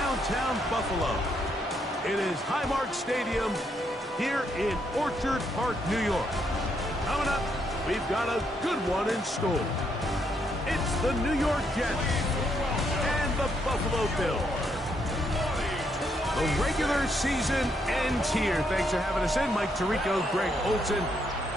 downtown Buffalo. It is Highmark Stadium here in Orchard Park, New York. Coming up, we've got a good one in store. It's the New York Jets and the Buffalo Bills. The regular season ends here. Thanks for having us in. Mike Tirico, Greg Olson.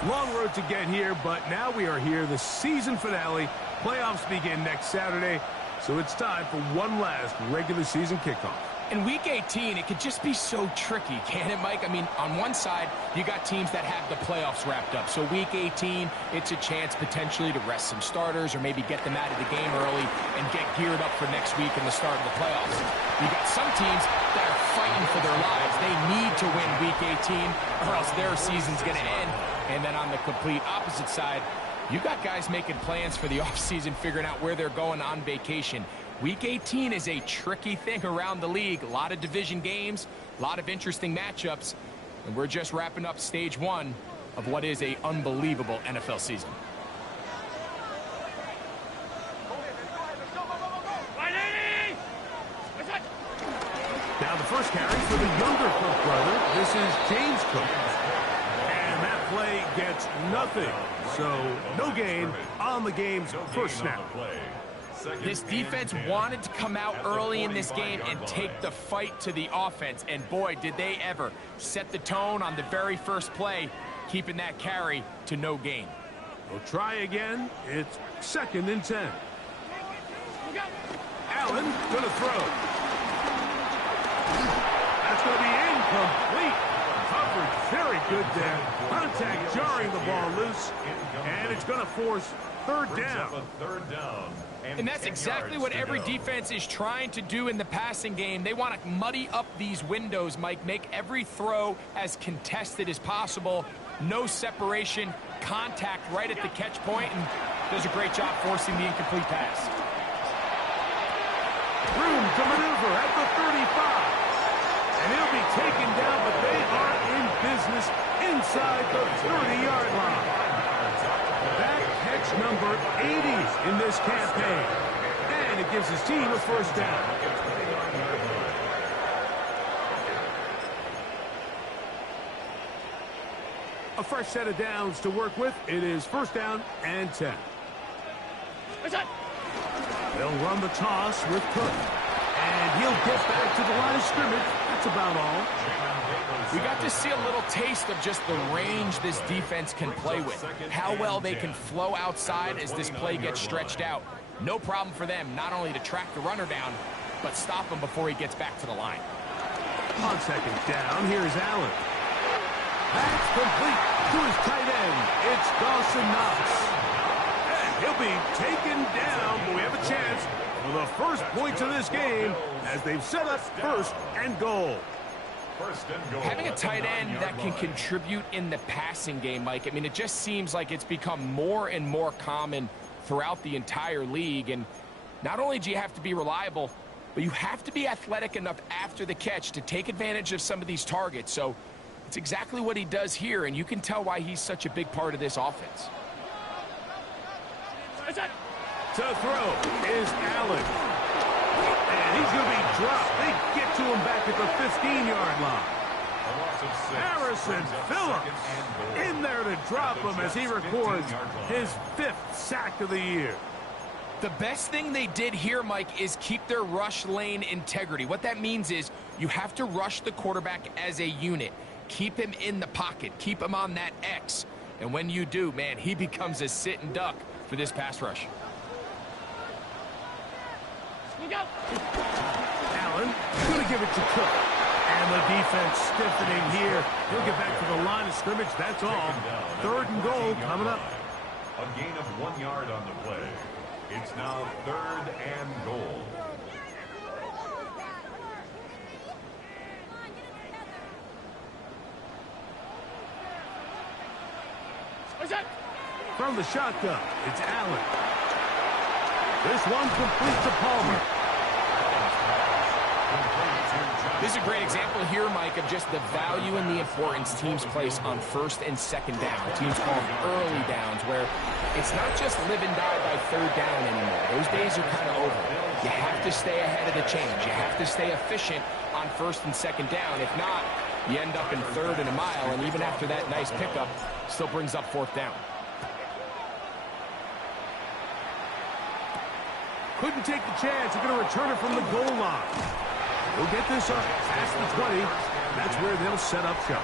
Long road to get here, but now we are here. The season finale. Playoffs begin next Saturday, so it's time for one last regular season kickoff. In Week 18, it could just be so tricky, can't it, Mike? I mean, on one side, you got teams that have the playoffs wrapped up. So Week 18, it's a chance potentially to rest some starters or maybe get them out of the game early and get geared up for next week and the start of the playoffs. You got some teams that are fighting for their lives. They need to win Week 18 or else their season's going to end. And then on the complete opposite side, you got guys making plans for the offseason, figuring out where they're going on vacation. Week 18 is a tricky thing around the league. A lot of division games, a lot of interesting matchups, and we're just wrapping up stage one of what is an unbelievable NFL season. Now the first carry for the younger Cook brother. This is James Cook. And that play gets nothing. So no gain on the game's first snap. This defense wanted to come out early in this game and take the fight to the offense. And boy, did they ever set the tone on the very first play, keeping that carry to no gain. We'll try again. It's 2nd and 10. Allen gonna throw. That's gonna be incomplete. Coverage very good there. Contact jarring the ball loose. And it's gonna force 3rd down. And that's exactly what every defense is trying to do in the passing game. They want to muddy up these windows, Mike, make every throw as contested as possible. No separation, contact right at the catch point, and does a great job forcing the incomplete pass. Room to maneuver at the 35. And he'll be taken down, but they are in business inside the 30-yard line. That catch number 80 in this campaign. And it gives his team a 1st down. A fresh set of downs to work with. It is 1st down and 10. They'll run the toss with Cook. And he'll get back to the line of scrimmage. That's about all. We got to see a little taste of just the range this defense can play with. How well they can flow outside as this play gets stretched out. No problem for them not only to track the runner down, but stop him before he gets back to the line. On 2nd down, here's Allen. That's complete to his tight end. It's Dawson Knox. And he'll be taken down, but we have a chance for the first points of this game as they've set up 1st and goal. Having a tight end that can contribute in the passing game, Mike, I mean, it just seems like it's become more and more common throughout the entire league. And not only do you have to be reliable, but you have to be athletic enough after the catch to take advantage of some of these targets. So it's exactly what he does here, and you can tell why he's such a big part of this offense. To throw is Allen. And he's going to be dropped. They get to him back at the 15-yard line. Harrison Phillips in there to drop him as he records his 5th sack of the year. The best thing they did here, Mike, is keep their rush lane integrity. What that means is you have to rush the quarterback as a unit. Keep him in the pocket. Keep him on that X. And when you do, man, he becomes a sitting duck for this pass rush. Allen going to give it to Cook. And the defense stiffening here. He'll get back to the line of scrimmage. That's all. 3rd and goal coming up. A gain of 1 yard on the play. It's now 3rd and goal. From the shotgun, it's Allen. This one complete to Palmer. This is a great example here, Mike, of just the value and the importance teams place on 1st and 2nd down. Teams call them early downs, where it's not just live and die by 3rd down anymore. Those days are kind of over. you have to stay ahead of the chains. You have to stay efficient on first and second down. If not, you end up in third and a mile, and even after that nice pickup, still brings up fourth down. Couldn't take the chance. They're going to return it from the goal line. We'll get this up past the 20. That's where they'll set up shop.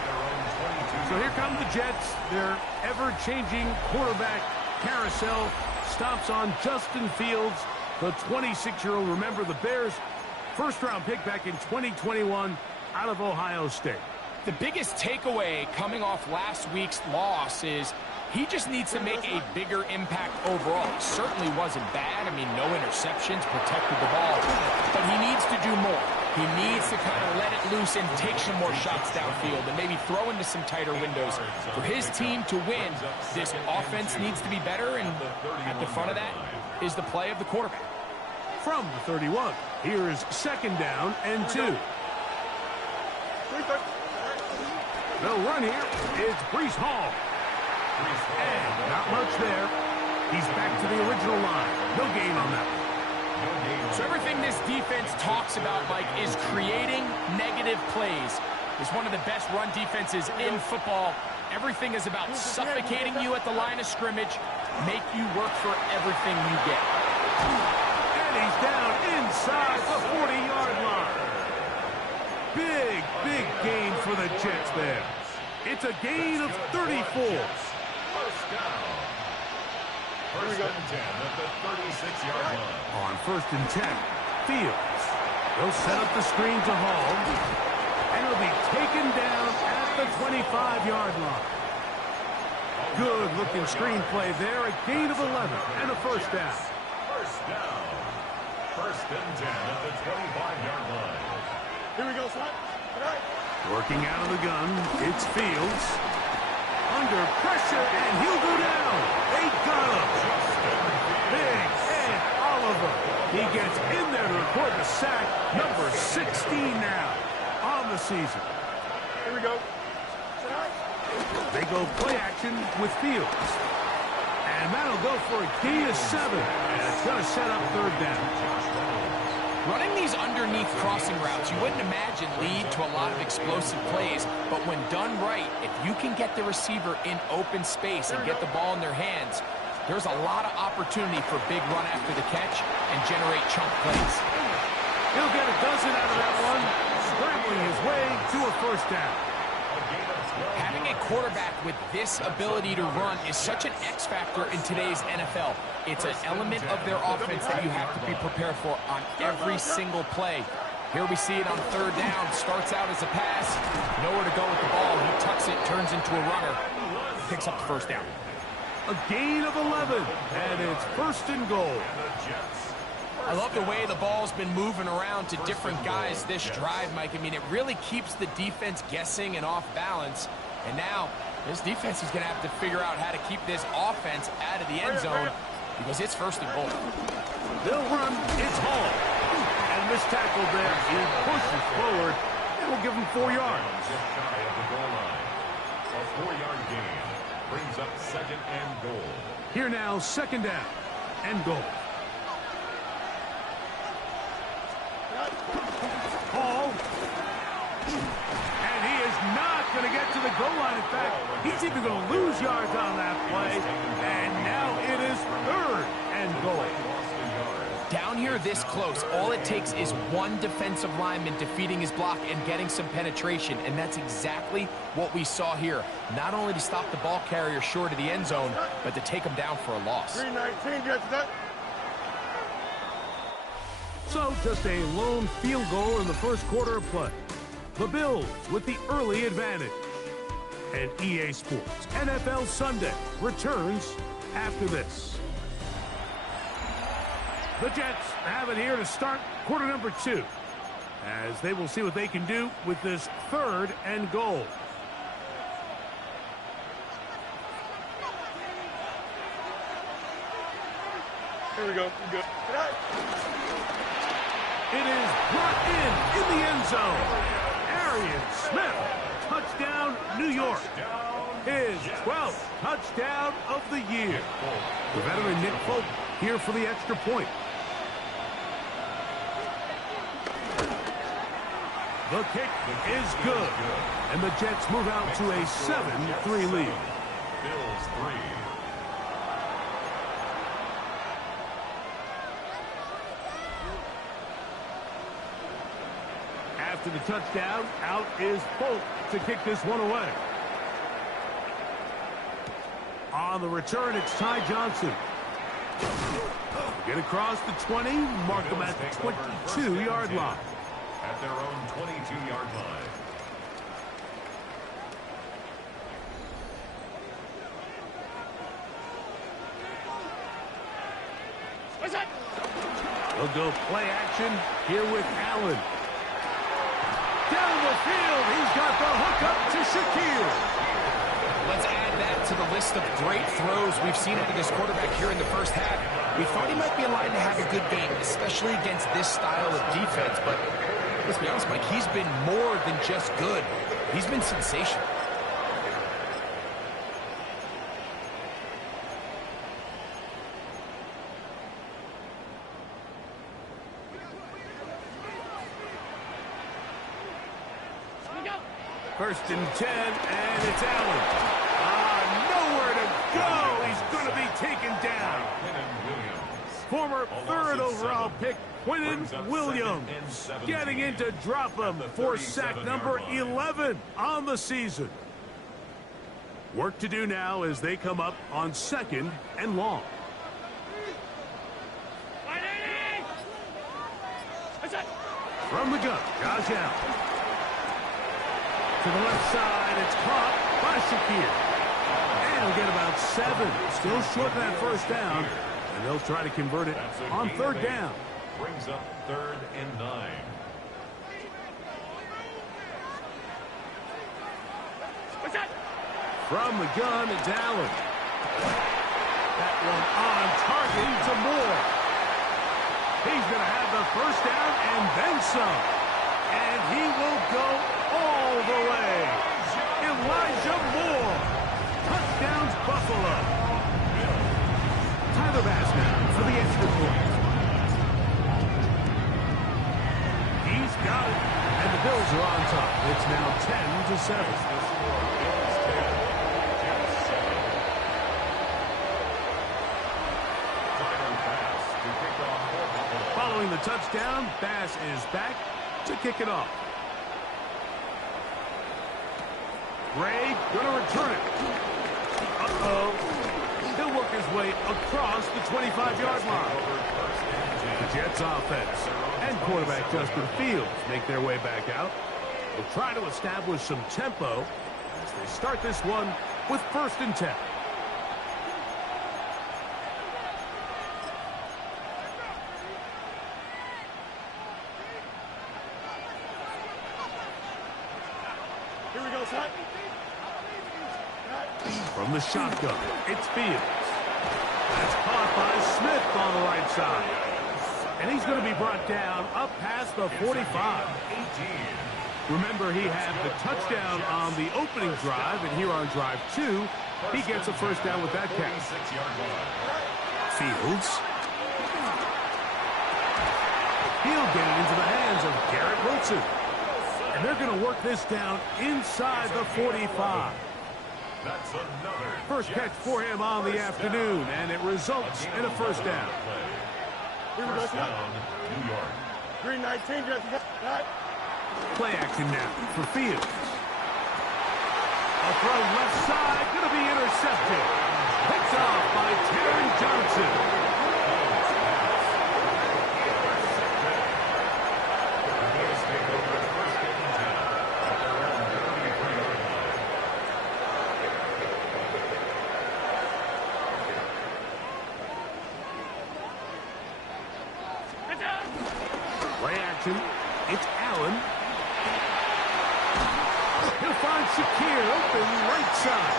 So here come the Jets. Their ever-changing quarterback carousel stops on Justin Fields, the 26-year-old. Remember, the Bears' first-round pick back in 2021 out of Ohio State. The biggest takeaway coming off last week's loss is he just needs to make a bigger impact overall. It certainly wasn't bad. I mean, no interceptions, protected the ball. But he needs to do more. He needs to kind of let it loose and take some more shots downfield and maybe throw into some tighter windows. For his team to win, this offense needs to be better, and at the front of that is the play of the quarterback. From the 31, here's second down and 2. They'll run here. It's Breece Hall. And not much there. He's back to the original line. No gain on that one. So everything this defense talks about, Mike, is creating negative plays. It's one of the best run defenses in football. Everything is about suffocating you at the line of scrimmage, make you work for everything you get. And he's down inside the 40-yard line. Big gain for the Jets there. It's a gain of 34. First down. First and 10 at the 36-yard line. On first and 10, Fields. They'll set up the screen to Hall. And he'll be taken down at the 25-yard line. Good-looking screenplay there. A gain of 11 and a first down. First down. First and 10 at the 25-yard line. Here we go, son. Working out of the gun, it's Fields. Under pressure, and he'll go down. They got him. Big Ed Oliver. He gets in there to record the sack. Number 16 now on the season. Here we go. They go play action with Fields. And that'll go for a gain of 7. And it's going to set up third down. Running these underneath crossing routes, you wouldn't imagine lead to a lot of explosive plays, but when done right, if you can get the receiver in open space and get the ball in their hands, there's a lot of opportunity for big run after the catch and generate chunk plays. He'll get a dozen out of that one, scrambling his way to a first down. Having a quarterback with this ability to run is such an X factor in today's NFL. It's an element of their offense that you have to be prepared for on every single play. Here we see it on third down. Starts out as a pass. Nowhere to go with the ball. He tucks it, turns into a runner. Picks up the first down. A gain of 11, and it's first and goal. I love the way the ball's been moving around to different guys this drive, Mike. I mean, it really keeps the defense guessing and off balance. And now, this defense is going to have to figure out how to keep this offense out of the end zone because it's first and goal. They'll run. It's Hall. And this tackle there, he pushes forward, and will give him 4 yards. Just shy of the goal line. A 4-yard gain brings up second and goal. Here now, second down and goal. Hall. And he is not going to get to the goal line. In fact, he's even going to lose yards on that play. And now it is third and goal. Down here this close, all it takes is one defensive lineman defeating his block and getting some penetration, and that's exactly what we saw here. Not only to stop the ball carrier short of the end zone, but to take him down for a loss. 319, gets that. So just a lone field goal in the first quarter of play. The Bills with the early advantage. And EA Sports NFL Sunday returns after this. The Jets have it here to start quarter number 2, as they will see what they can do with this third and goal. Here we go. We go. It is brought in the end zone. Arian Smith, touchdown, New York. His 12th touchdown of the year. The veteran Nick Folk here for the extra point. The kick is good. And the Jets move out to a 7-3 lead. Bills 3. After the touchdown, out is Folk to kick this one away. On the return, it's Ty Johnson. Get across the 20, mark them at the 22-yard line. At their own 22-yard line. They'll go play action here with Allen. Down the field, he's got the hook up to Shaquille. Let's add that to the list of great throws we've seen out of this quarterback here in the first half. We thought he might be aligned to have a good game, especially against this style of defense. But let's be honest, Mike, he's been more than just good. He's been sensational. First and 10, and it's Allen. Nowhere to go. He's going to be taken down. Former third overall pick, Quinnen Williams, getting in to drop him for sack number 11 on the season. Work to do now as they come up on 2nd and long. From the gun, Josh Allen. To the left side, it's caught by Shakir. And he'll get about 7. Still short of that first down. And they'll try to convert it on 3rd down. Brings up 3rd and 9. From the gun, it's Allen. That one on target to Moore. He's going to have the first down and then some. And he will go all the way. Elijah Moore. Touchdowns, Buffalo. Tyler Bass now for the extra point. He's got it. And the Bills are on top. It's now 10-7. Following the touchdown, Bass is back to kick it off. Gray going to return it. He'll work his way across the 25-yard line. The Jets offense and quarterback Justin Fields make their way back out. They'll try to establish some tempo as they start this one with 1st and 10. Here we go, son. From the shotgun, it's Fields. That's caught by Smith on the right side. And he's going to be brought down up past the 45. Remember, he had the touchdown on the opening drive, and here on drive 2, he gets a first down with that catch. Fields. He'll get it into the hands of Garrett Wilson. And they're going to work this down inside the 45. That's another First catch for him on the afternoon, and it results in a first down. Here we go, First son. down, New York. Green 19, just Play action now for Fields. A throw left side, going to be intercepted. Picked off by Terry Johnson. Play action. It's Allen. He'll find Shakir open right side.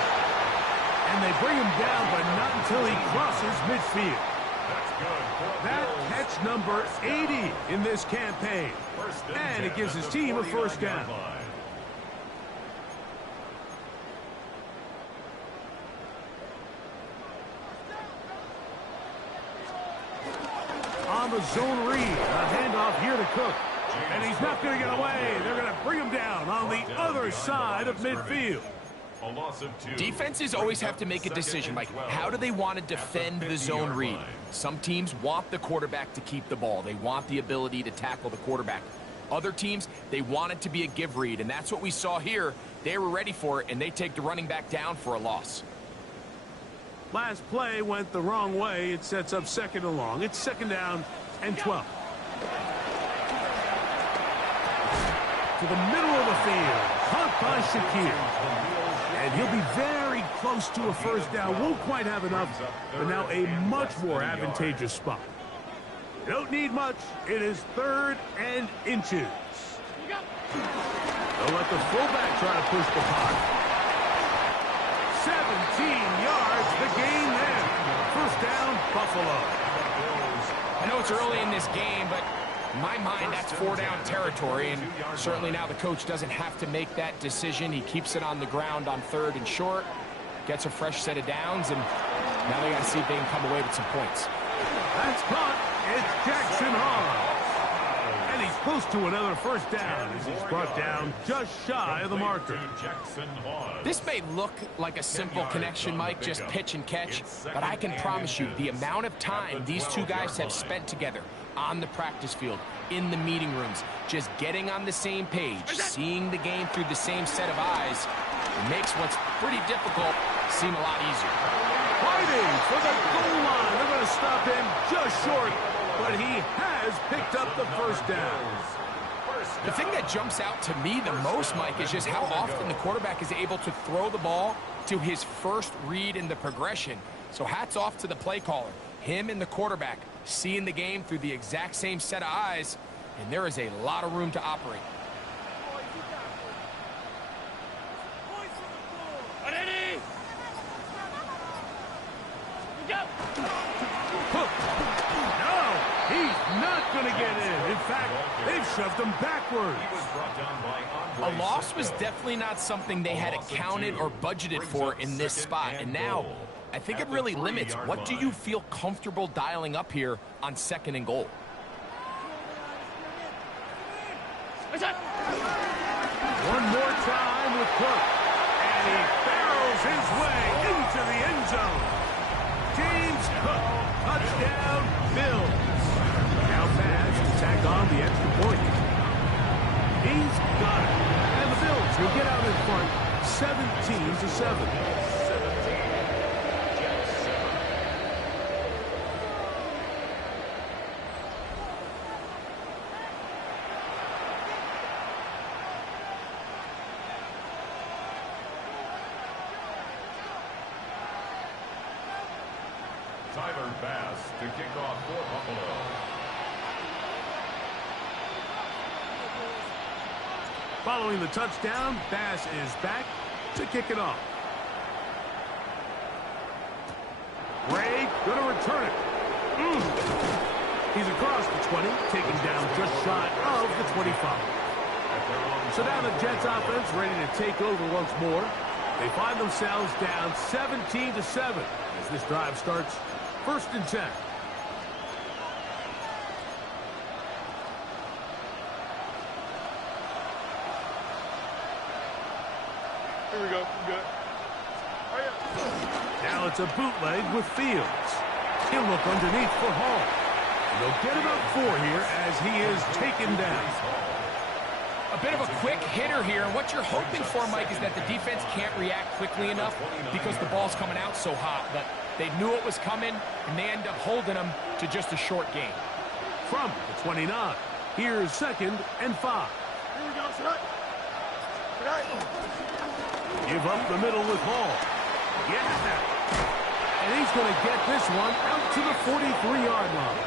And they bring him down, but not until he crosses midfield. That's good. That catch number 80 in this campaign. And it gives his team a first down. On the zone read, a handoff here to Cook. And he's not going to get away. They're going to bring the other side of midfield. A loss of 2. Defenses always have to make a decision, like how do they want to defend the zone read? Some teams want the quarterback to keep the ball. They want the ability to tackle the quarterback. Other teams, they want it to be a give read, and that's what we saw here. They were ready for it, and they take the running back down for a loss. Last play went the wrong way. It sets up 2nd and long. It's 2nd down and 12. To the middle of the field. Caught by Shakir. And he'll be very close to a first down. Won't quite have enough, but now a much more advantageous spot. Don't need much. It is 3rd and inches. They'll let the fullback try to push the punt. 17 yards, the gain there. First down, Buffalo. I know it's early in this game, but in my mind, that's 4-down territory, and certainly now the coach doesn't have to make that decision. He keeps it on the ground on 3rd and short, gets a fresh set of downs, and now they got to see if they can come away with some points. That's caught. It's Jackson Hall. And he's close to another first down as he's brought down just shy of the marker. This may look like a simple connection, Mike, just pitch and catch, but I can promise you the amount of time these two guys have spent together on the practice field, in the meeting rooms, just getting on the same page, seeing the game through the same set of eyes, it makes what's pretty difficult seem a lot easier. Fighting for the goal line. They're going to stop him just short, but he has picked up the first down. The thing that jumps out to me the most, Mike, is just how often the quarterback is able to throw the ball to his first read in the progression. So hats off to the play caller. Him and the quarterback seeing the game through the exact same set of eyes, and there is a lot of room to operate. No, he's not going to get in. In fact, they've shoved him backwards. A loss was definitely not something they had accounted or budgeted for in this spot, and now I think it really limits. What do you feel comfortable dialing up here on 2nd and goal? One more time with Clark. And he barrels his way into the end zone. James Cook, touchdown, Bills. Now pass to tack on the extra point. He's got it. And the Bills will get out in front 17-7. To kick off for Buffalo. Following the touchdown, Bass is back to kick it off. Ray going to return it. He's across the 20, taken down just shy of the 25. So now the Jets offense ready to take over once more. They find themselves down 17-7 as this drive starts 1st and 10. Here we go. Good. Now it's a bootleg with Fields. He'll look underneath for Hall. And they'll get about 4 here as he is taken down. A bit of a quick hitter here. And what you're hoping for, Mike, is that the defense can't react quickly enough because the ball's coming out so hot. But they knew it was coming, and they end up holding them to just a short gain. From the 29, here's 2nd and 5. Here we go, son. Give up the middle with Hall. Yeah. And he's going to get this one out to the 43-yard line.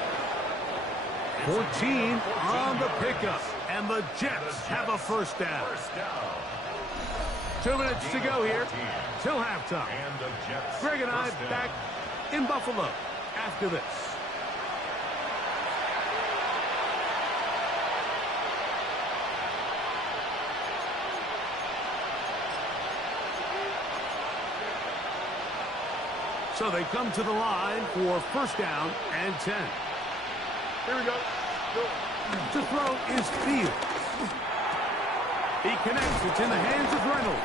14 on the pickup. And the Jets have a first down. 2 minutes to go here till halftime. Greg and I back in Buffalo after this. So they come to the line for 1st down and 10. Here we go. Go. To throw is Fields. He connects. It's in the hands of Reynolds.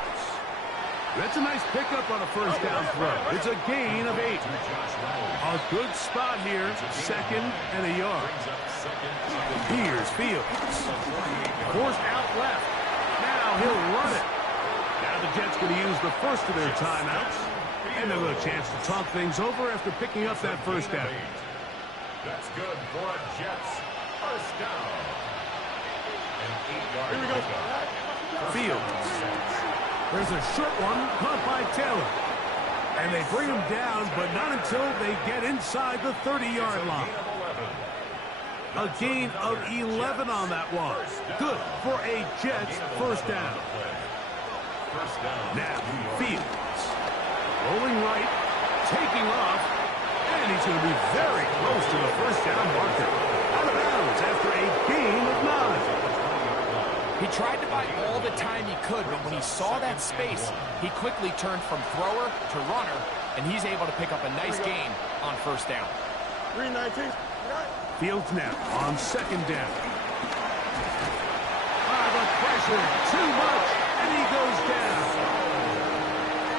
That's a nice pickup on a first down throw. It's a gain of 8. A good spot here. 2nd and a yard. Here's Fields. Forced out left. Now he'll run it. Now the Jets going to use the first of their timeouts. And they'll have a chance to talk things over after picking up that first down. That's good for a Jets first down. An 8-yard Here we go. Fields. There's a short one caught by Taylor. And they bring him down, but not until they get inside the 30-yard line. A gain of 11 on that one. Good for a Jets first down. Now, Fields. Rolling right, taking off, and he's going to be very close to the first down marker. Out of bounds after a gain of 9. He tried to buy all the time he could, but when he saw that space, he quickly turned from thrower to runner, and he's able to pick up a nice gain on first down. 319. Fields now on 2nd down. The pressure, too much, and he goes down.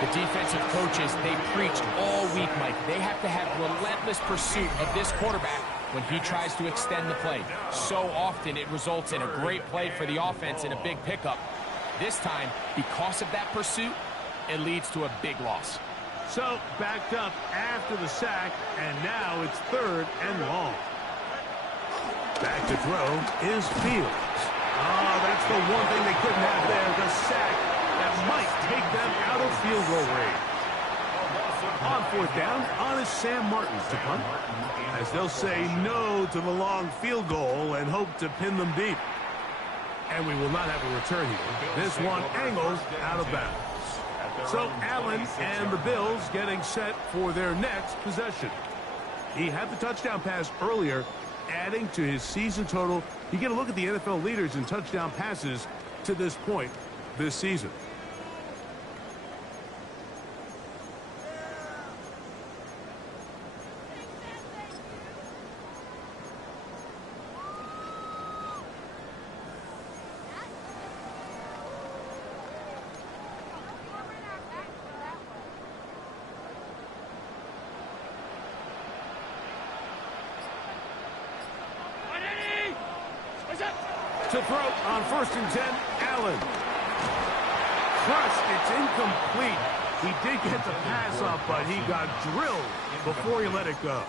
The defensive coaches, they preached all week, Mike. They have to have relentless pursuit of this quarterback when he tries to extend the play. So often it results in a great play for the offense and a big pickup. This time, because of that pursuit, it leads to a big loss. So backed up after the sack, and now it's 3rd and long. Back to throw is Fields. Oh, that's the one thing they couldn't have there, the sack that might take them out of field goal range. On 4th down, on is Sam Martin to punt, as they'll say no to the long field goal and hope to pin them deep. And we will not have a return here. This one angles out of bounds. So Allen and the Bills getting set for their next possession. He had the touchdown pass earlier, adding to his season total. You get a look at the NFL leaders in touchdown passes to this point this season. To throw on 1st and 10, Allen. Crushed, it's incomplete. He did get the pass off, but he got drilled before he let it go.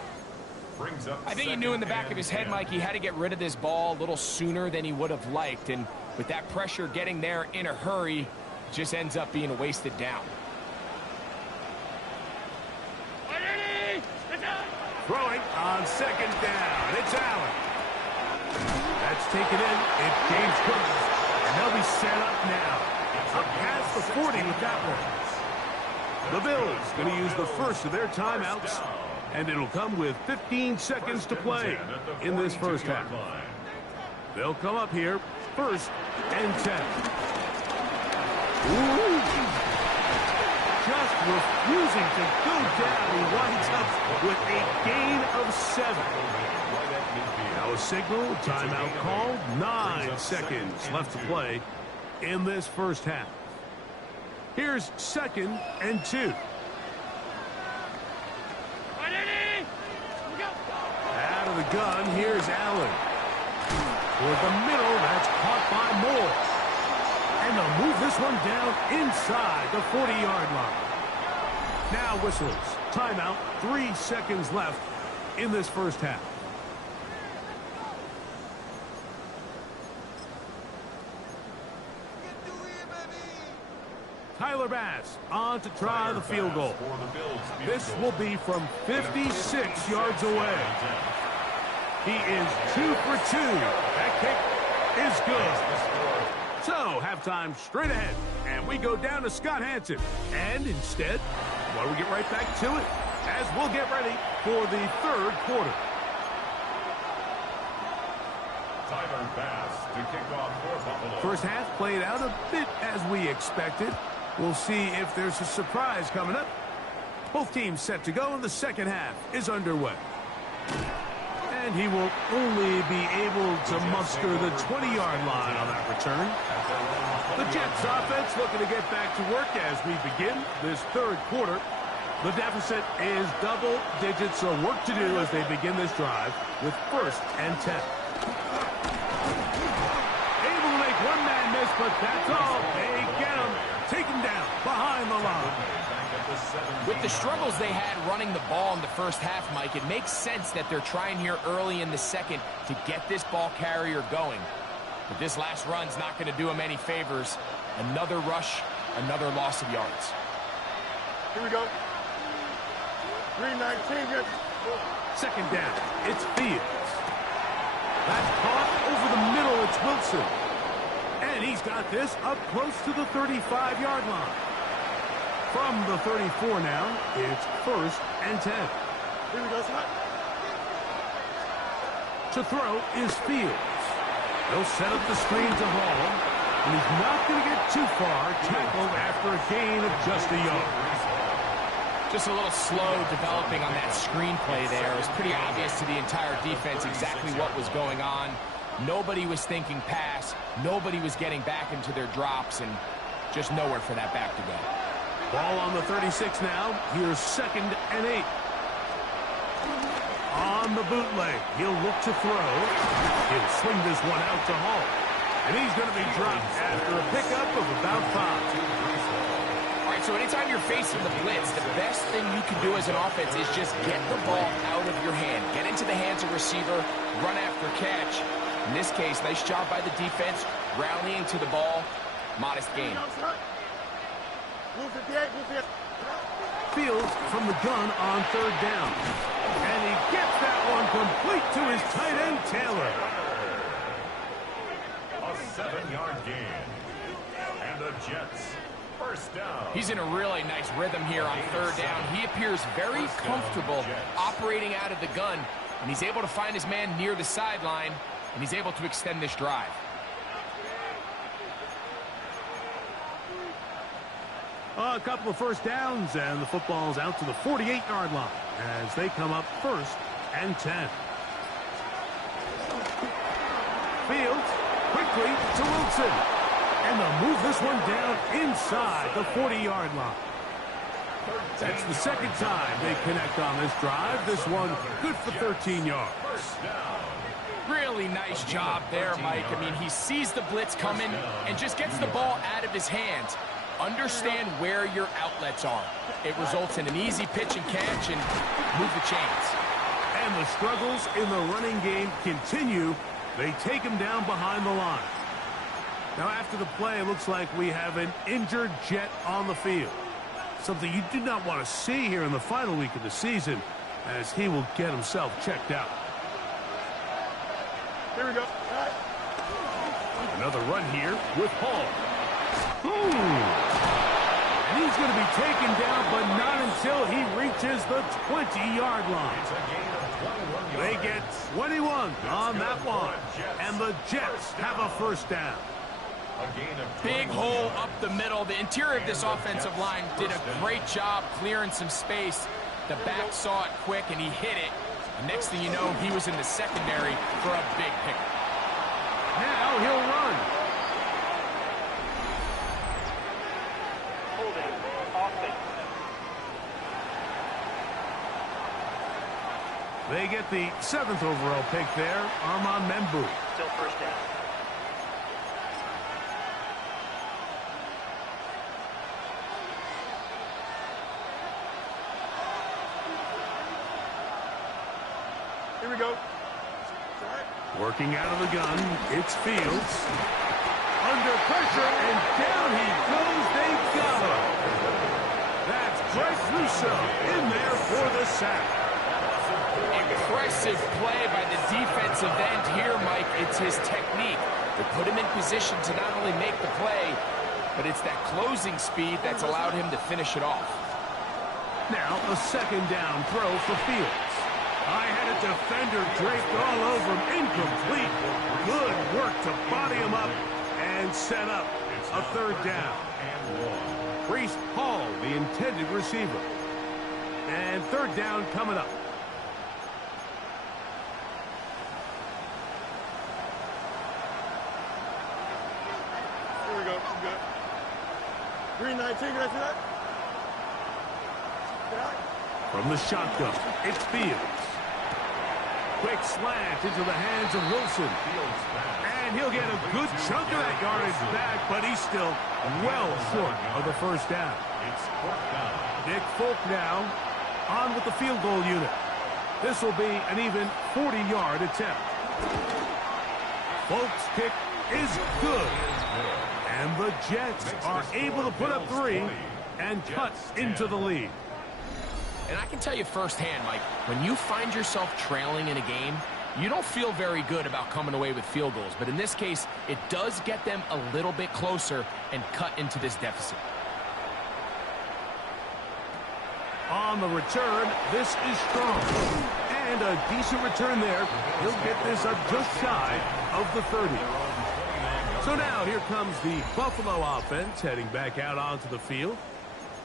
I think he knew in the back of his head, Mike, he had to get rid of this ball a little sooner than he would have liked. And with that pressure getting there in a hurry, it just ends up being a wasted down. Throwing on 2nd down, it's Allen. That's taken in. It's James Cook. And they'll be set up now. Up past the 40 with that one. The Bills going to use the first of their timeouts. And it'll come with 15 seconds to play in this first half. They'll come up here 1st and 10. Ooh. Just refusing to go down. He winds up with a gain of 7. Now a signal, timeout called, 9 seconds left to play in this first half. Here's 2nd and 2. Out of the gun, here's Allen. Toward the middle, that's caught by Moore. And they'll move this one down inside the 40-yard line. Now whistles. Timeout, 3 seconds left in this first half. Tyler Bass on to try the field goal. This will be from 56 yards away. He is 2 for 2. That kick is good. So, halftime straight ahead. And we go down to Scott Hanson. And instead, well, we get right back to it as we'll get ready for the 3rd quarter. Tyler Bass to kick off for Buffalo. First half played out a bit as we expected. We'll see if there's a surprise coming up. Both teams set to go, and the second half is underway. And he will only be able to muster the 20-yard line on that return. The Jets offense looking to get back to work as we begin this third quarter. The deficit is double digits, so work to do as they begin this drive with 1st and 10. Able to make one man miss, but that's all. They get him. Take him down behind the line. With the struggles they had running the ball in the first half, Mike, it makes sense that they're trying here early in the second to get this ball carrier going. But this last run's not going to do him any favors. Another rush, another loss of yards. Here we go. 3:19. Second down. It's Fields. That's caught over the middle. It's Wilson. And he's got this up close to the 35-yard line. From the 34 now, it's 1st and 10. Here we go, son. To throw is Fields. They'll set up the screen to Hall. And he's not going to get too far. Tackled after a gain of just a yard. Just a little slow developing on that screenplay there. It was pretty obvious to the entire defense exactly what was going on. Nobody was thinking pass. Nobody was getting back into their drops, and just nowhere for that back to go. Ball on the 36 now. Here's 2nd and 8. On the bootleg, he'll look to throw. He'll swing this one out to Hall. And he's going to be dropped after a pickup of about 5. All right, so anytime you're facing the blitz, the best thing you can do as an offense is just get the ball out of your hand. Get into the hands of receiver, run after catch. In this case, nice job by the defense, rallying to the ball. Modest gain. Fields from the gun on 3rd down. And he gets that one complete to his tight end, Taylor. A 7-yard gain. And the Jets, 1st down. He's in a really nice rhythm here on 3rd down. He appears very comfortable operating out of the gun, and he's able to find his man near the sideline, and he's able to extend this drive. A couple of 1st downs, and the football's out to the 48-yard line as they come up 1st and 10. Fields quickly to Wilson. And they'll move this one down inside the 40-yard line. That's the 2nd time they connect on this drive. This one good for 13 yards. Really nice job there, Mike. I mean, he sees the blitz coming and just gets the ball out of his hands. Understand where your outlets are. It results in an easy pitch and catch and move the chains. And the struggles in the running game continue. They take him down behind the line. Now, after the play, it looks like we have an injured Jet on the field. Something you do not want to see here in the final week of the season, as he will get himself checked out. Here we go. Another run here with Hall. And he's going to be taken down, but not until he reaches the 20-yard line. They get 21 on that one, and the Jets have a 1st down. Big hole up the middle. The interior of this offensive line did a great job clearing some space. The back saw it quick, and he hit it. And next thing you know, he was in the secondary for a big pick. Now he'll run. They get the 7th overall pick there, Armand Membu. Still 1st down. Here we go. Working out of the gun, it's Fields. Under pressure, and down he goes. They got him. That's Greg Russo in there for the sack. Impressive play by the defensive end here, Mike. It's his technique to put him in position to not only make the play, but it's that closing speed that's allowed him to finish it off. Now a 2nd down throw for Fields. I had a defender draped all over him. Incomplete. Good work to body him up and set up a 3rd down. Priest Hall, the intended receiver. And 3rd down coming up. Here we go. Green 19, can I see that? From the shotgun, it's Fields. Quick slant into the hands of Wilson. And he'll get a good chunk of that yardage back, but he's still well short of the first down. Nick Folk now on with the field goal unit. This will be an even 40-yard attempt. Folk's kick is good. And the Jets are able to put up 3 and cut into the lead. And I can tell you firsthand, Mike, when you find yourself trailing in a game, you don't feel very good about coming away with field goals. But in this case, it does get them a little bit closer and cut into this deficit. On the return, this is strong. And a decent return there. He'll get this up just shy of the 30. So now here comes the Buffalo offense heading back out onto the field.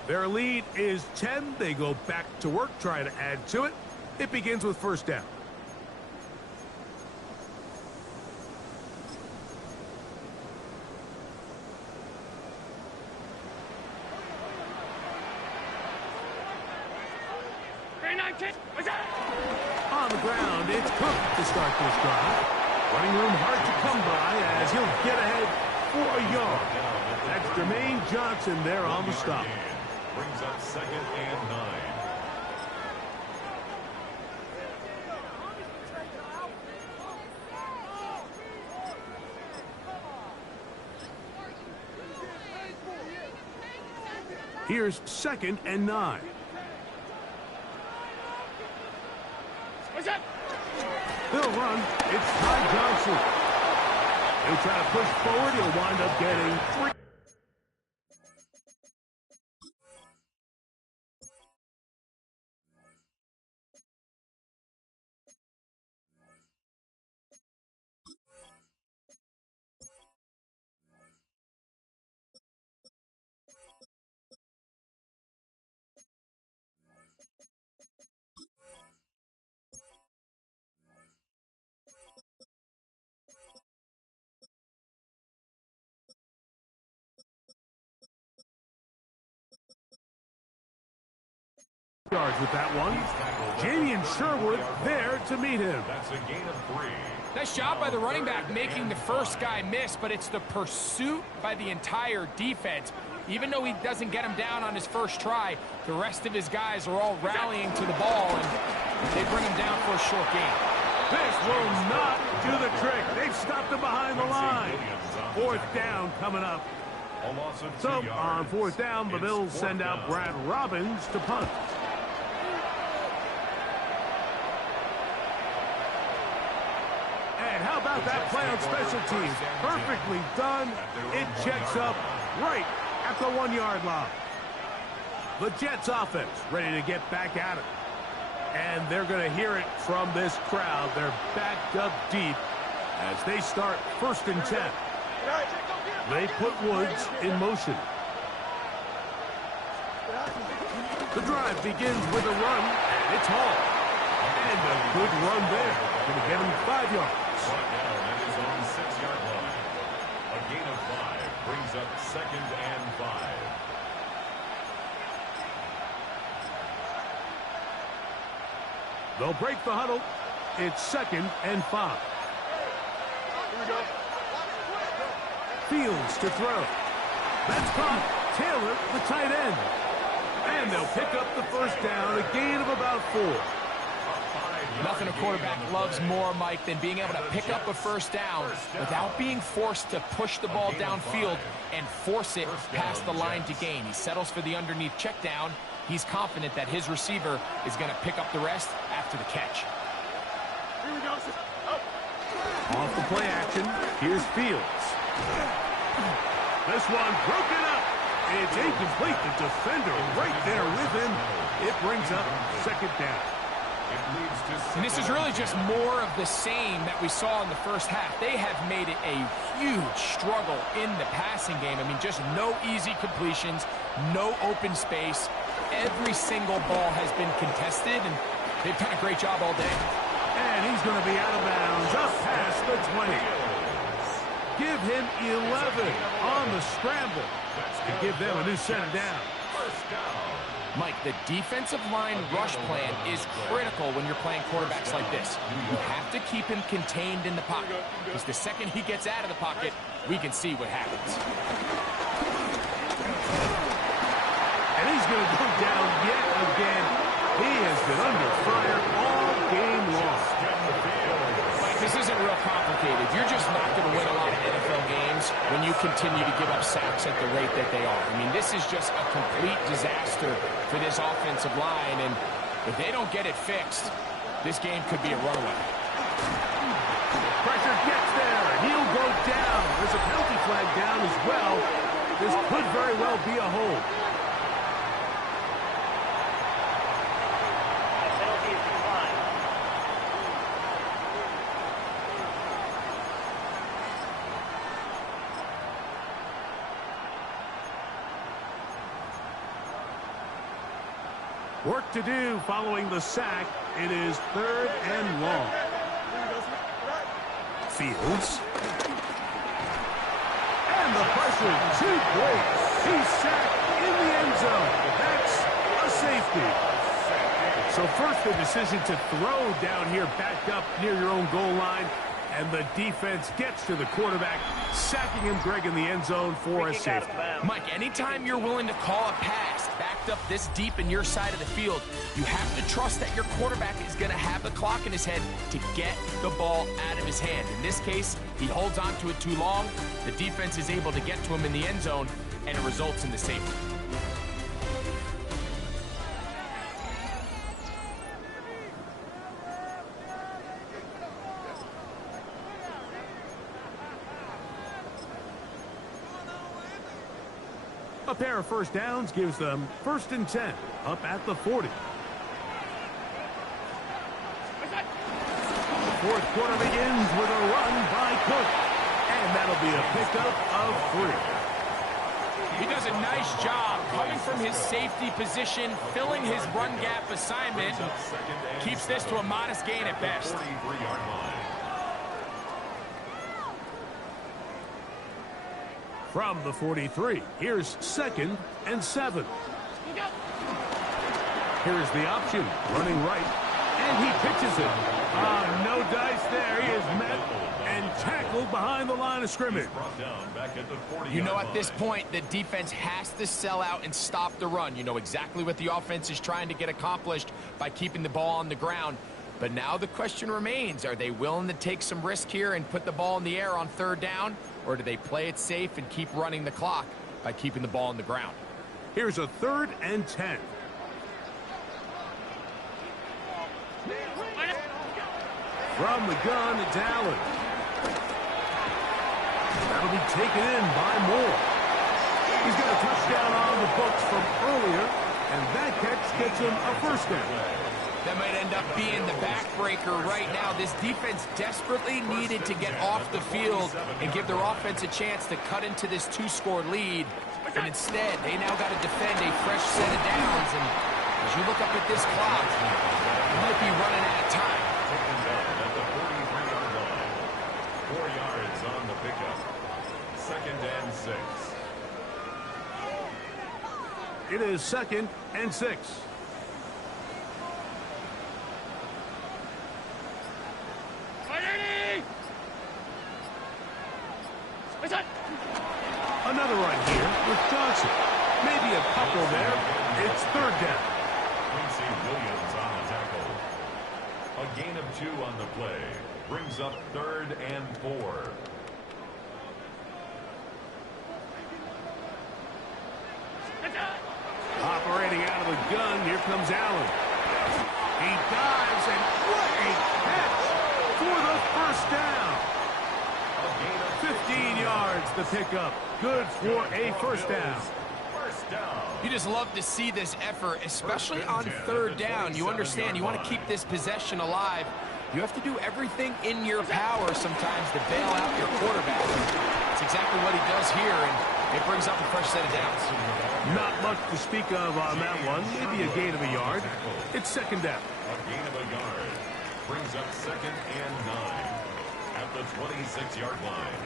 Their lead is 10. They go back to work, trying to add to it. It begins with first down. On the ground, it's Cook to start this drive. Running room hard to come by as he'll get ahead for a yard. That's Jermaine Johnson there on the stop. Brings up 2nd and 9. Here's 2nd and 9. He'll run. It's Ty Johnson. He'll try to push forward. He'll wind up getting 3. Yards with that one. Jamie Sherwood there to meet him. That's a gain of 3. Nice job by the running back making the first guy miss, but it's the pursuit by the entire defense. Even though he doesn't get him down on his first try, the rest of his guys are all rallying to the ball, and they bring him down for a short gain. This will not do the trick. They've stopped him behind the line. 4th down coming up. So on 4th down, the Bills send out Brad Robbins to punt. And how about that play on special teams? Perfectly done. It checks up right at the 1-yard line. The Jets offense ready to get back at it. And they're going to hear it from this crowd. They're backed up deep as they start 1st and 10. They put Woods in motion. The drive begins with a run, and it's Hall. And a good run there. Going to get him 5 yards. That is on the 6-yard line. A gain of 5 brings up 2nd and 5. They'll break the huddle. It's 2nd and 5. Here we go. Fields to throw. That's caught. Taylor, the tight end. And they'll pick up the first down, a gain of about 4. Nothing a quarterback loves more, Mike, than being able to pick up a first down without being forced to push the ball downfield and force it past the line to gain. He settles for the underneath check down. He's confident that his receiver is going to pick up the rest after the catch. Here we go. Off the play action, here's Fields. This one broken up. It's incomplete. The defender right there with him. It brings up 2nd down. And this is really just more of the same that we saw in the first half. They have made it a huge struggle in the passing game. I mean, just no easy completions, no open space. Every single ball has been contested, and they've done a great job all day. And he's going to be out of bounds, up past the 20. Give him 11 on the scramble. to give them a new set down. First down. Mike, the defensive line rush plan is critical when you're playing quarterbacks like this. You have to keep him contained in the pocket, because the second he gets out of the pocket, we can see what happens. And he's going to go down yet again. He has been under fire all game long. Mike, this isn't real complicated. You're just not going to win a lot of NFL games when you continue to give up sacks at the rate that they are. I mean, this is just a complete disaster for this offensive line, and if they don't get it fixed, this game could be a runaway. Pressure gets there, and he'll go down. There's a penalty flag down as well. This could very well be a hold. Work to do following the sack. It is 3rd and long. Fields. And the pressure too great. He's sacked in the end zone. That's a safety. So first the decision to throw down here backed up near your own goal line. And the defense gets to the quarterback, sacking him, Greg, in the end zone for a safety. Mike, anytime you're willing to call a pass backed up this deep in your side of the field, you have to trust that your quarterback is going to have the clock in his head to get the ball out of his hand. In this case, he holds on to it too long. The defense is able to get to him in the end zone, and it results in the safety. A pair of first downs gives them 1st and 10 up at the 40. The fourth quarter begins with a run by Cook, and that'll be a pickup of 3. He does a nice job coming from his safety position, filling his run gap assignment, keeps this to a modest gain at best. 43-yard line. From the 43, here's 2nd and 7. Here's the option, running right, and he pitches it. No dice there. He is met and tackled behind the line of scrimmage. You know, at this point, the defense has to sell out and stop the run. You know exactly what the offense is trying to get accomplished by keeping the ball on the ground. But now the question remains, are they willing to take some risk here and put the ball in the air on 3rd down? Or do they play it safe and keep running the clock by keeping the ball on the ground? Here's a 3rd and 10. From the gun, it's Allen. That'll be taken in by Moore. He's got a touchdown on the books from earlier, and that catch gets him a 1st down. That might end up being the backbreaker right now. This defense desperately needed to get off the field and give their offense a chance to cut into this 2-score lead. But instead, they now got to defend a fresh set of downs. And as you look up at this clock, you might be running out of time. Taken down at the 43-yard line. 4 yards on the pickup. 2nd and 6. It is 2nd and 6. Another run here with Johnson. Maybe a couple there. It's 3rd down. Quincy Williams on the tackle. A gain of 2 on the play. Brings up 3rd and 4. Operating out of the gun, here comes Allen. He dives, and what a catch for the 1st down. 15 yards the pickup. Good for a 1st down. You just love to see this effort, especially on 3rd down. You understand, you want to keep this possession alive. You have to do everything in your power sometimes to bail out your quarterback. That's exactly what he does here, and it brings up a fresh set of downs. Not much to speak of on that one. Maybe a gain of a yard. It's 2nd down. A gain of a yard. Brings up 2nd and 9 at the 26-yard line.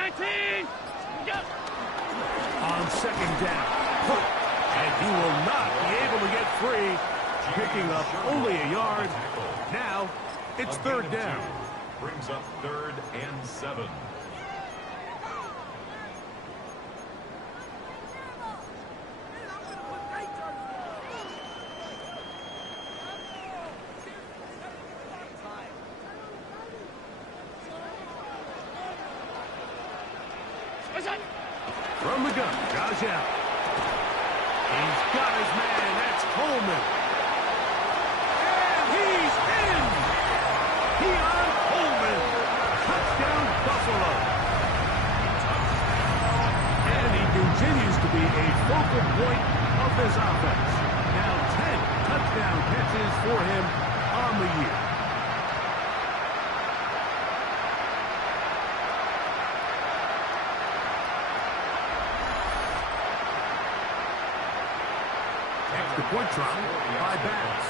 19. Go. On second down. And he will not be able to get free. Picking up only a yard. Now, it's third down. Brings up 3rd and 7. From the gun, Josh Allen. He's got his man. That's Coleman. And he's in. Keon Coleman. Touchdown, Buffalo. And he continues to be a focal point of this offense. Now 10 touchdown catches for him on the year. Extra point try by Bass.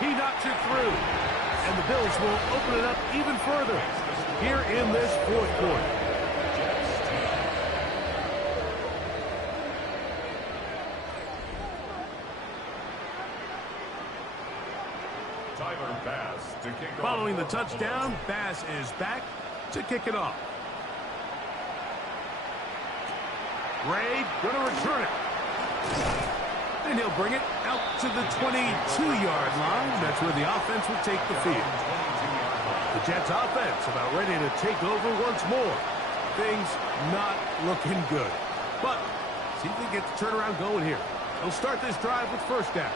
He knocks it through. And the Bills will open it up even further here in this fourth quarter. Tyler Bass to kick off. Following the touchdown, Bass is back to kick it off. Ray going to return it. And he'll bring it out to the 22-yard line. That's where the offense will take the field. The Jets offense about ready to take over once more. Things not looking good. But see if they get the turnaround going here. They'll start this drive with first down.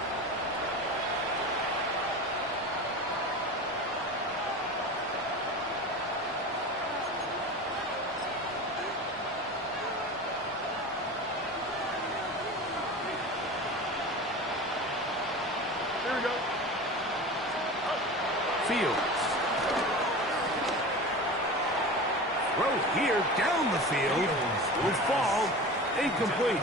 Fields. Throw here down the field. Will fall incomplete.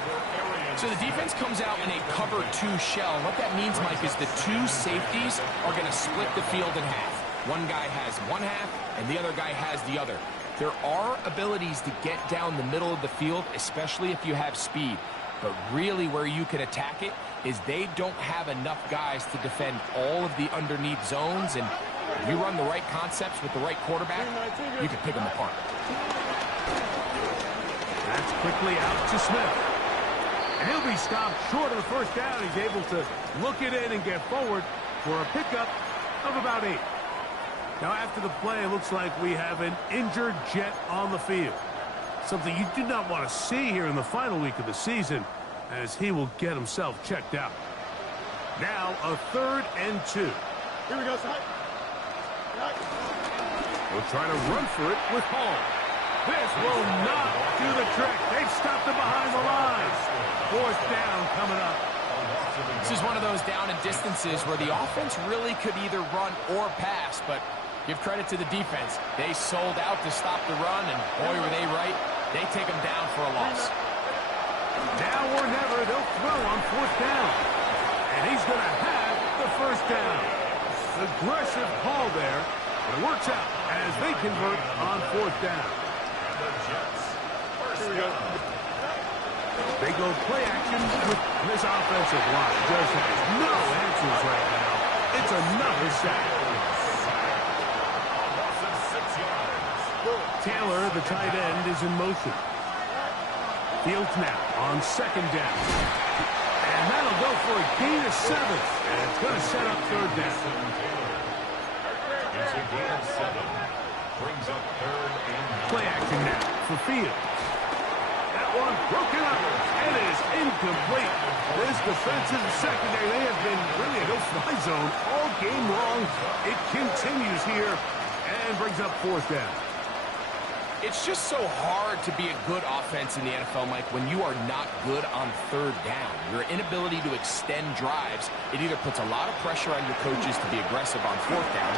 So the defense comes out in a cover 2 shell. What that means, Mike, is the 2 safeties are going to split the field in half. One guy has one half, and the other guy has the other. There are abilities to get down the middle of the field, especially if you have speed. But really where you can attack it is they don't have enough guys to defend all of the underneath zones, and if you run the right concepts with the right quarterback, you can pick them apart. That's quickly out to Smith. And he'll be stopped short of the first down. He's able to look it in and get forward for a pickup of about 8. Now after the play, it looks like we have an injured Jet on the field. Something you do not want to see here in the final week of the season, as he will get himself checked out. Now a 3rd and 2. Here we go, son. We'll try to run for it with Hall. This will not do the trick. They've stopped him behind the line. 4th down coming up. This is one of those down and distances where the offense really could either run or pass, but give credit to the defense. They sold out to stop the run, and boy, were they right. They take them down for a loss. Now or never, they'll throw on 4th down. And he's going to have the first down. Aggressive call there, but it works out as they convert on 4th down. The Jets. Here we go. They go play action with this offensive line. Just has no answers right now. It's another sack. Taylor, the tight end, is in motion. Fields now on 2nd down. And that'll go for a gain of 7. And it's going to set up 3rd down. It's a gain of 7. Brings up 3rd and 9. Play action now for Fields. That one broken up. It is incomplete. This defensive secondary, they have been really a no-fly zone all game long. It continues here and brings up 4th down. It's just so hard to be a good offense in the NFL, Mike, when you are not good on 3rd down. Your inability to extend drives, it either puts a lot of pressure on your coaches to be aggressive on 4th down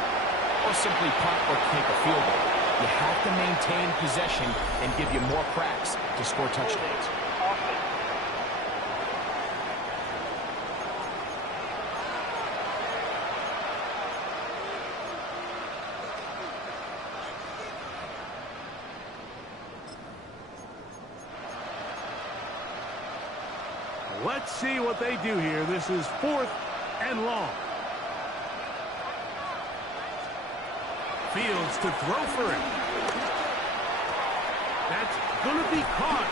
or simply punt or take a field goal. You have to maintain possession and give you more cracks to score touchdowns. Let's see what they do here. This is 4th and long. Fields to throw for it. That's going to be caught.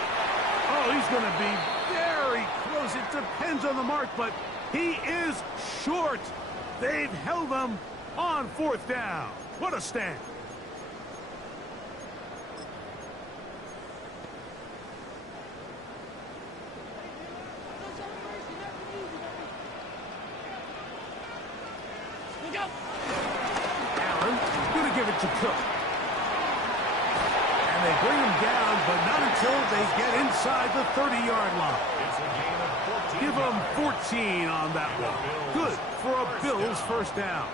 Oh, he's going to be very close. It depends on the mark, but he is short. They've held him on 4th down. What a stand. Allen going to give it to Cook. And they bring him down, but not until they get inside the 30-yard line. Give them 14 on that one. Good for a Bills first down.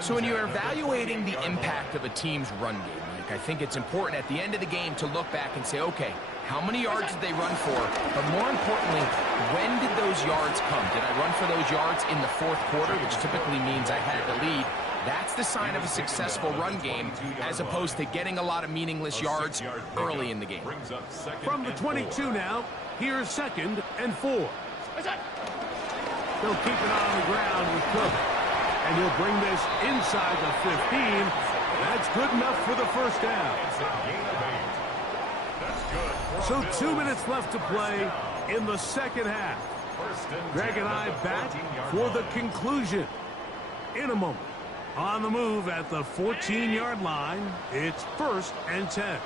So when you're evaluating the impact of a team's run game, Mike, I think it's important at the end of the game to look back and say, okay, how many yards did they run for? But more importantly, when did those yards come? Did I run for those yards in the 4th quarter, which typically means I had the lead? That's the sign of a successful run game, as opposed to getting a lot of meaningless yards early in the game. From the 22 now, here's 2nd and 4. They'll keep it on the ground with Cook. And he'll bring this inside the 15. That's good enough for the first down. So 2 minutes left to play in the second half. Greg and I back for the conclusion in a moment. On the move at the 14-yard line, it's 1st and 10.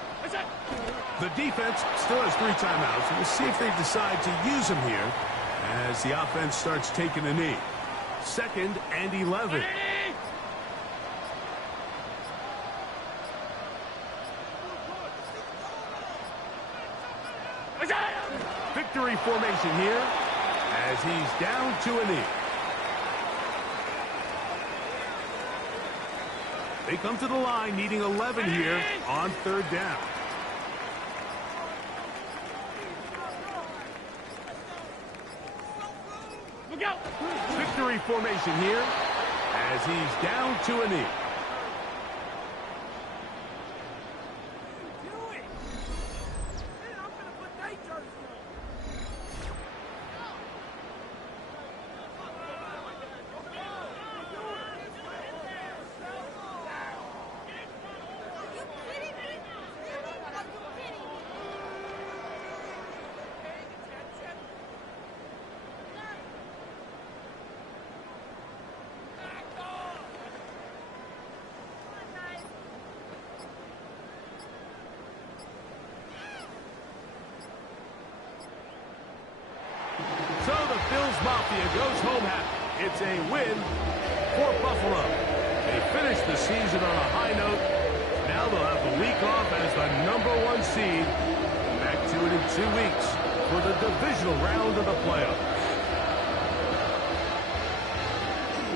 The defense still has 3 timeouts. We'll see if they decide to use them here as the offense starts taking a knee. 2nd and 11. Victory formation here as he's down to a knee. They come to the line needing 11 here on 3rd down. Victory formation here as he's down to a knee. So the Bills Mafia goes home happy. It's a win for Buffalo. They finished the season on a high note. Now they'll have the week off as the #1 seed. Back to it in 2 weeks for the divisional round of the playoffs.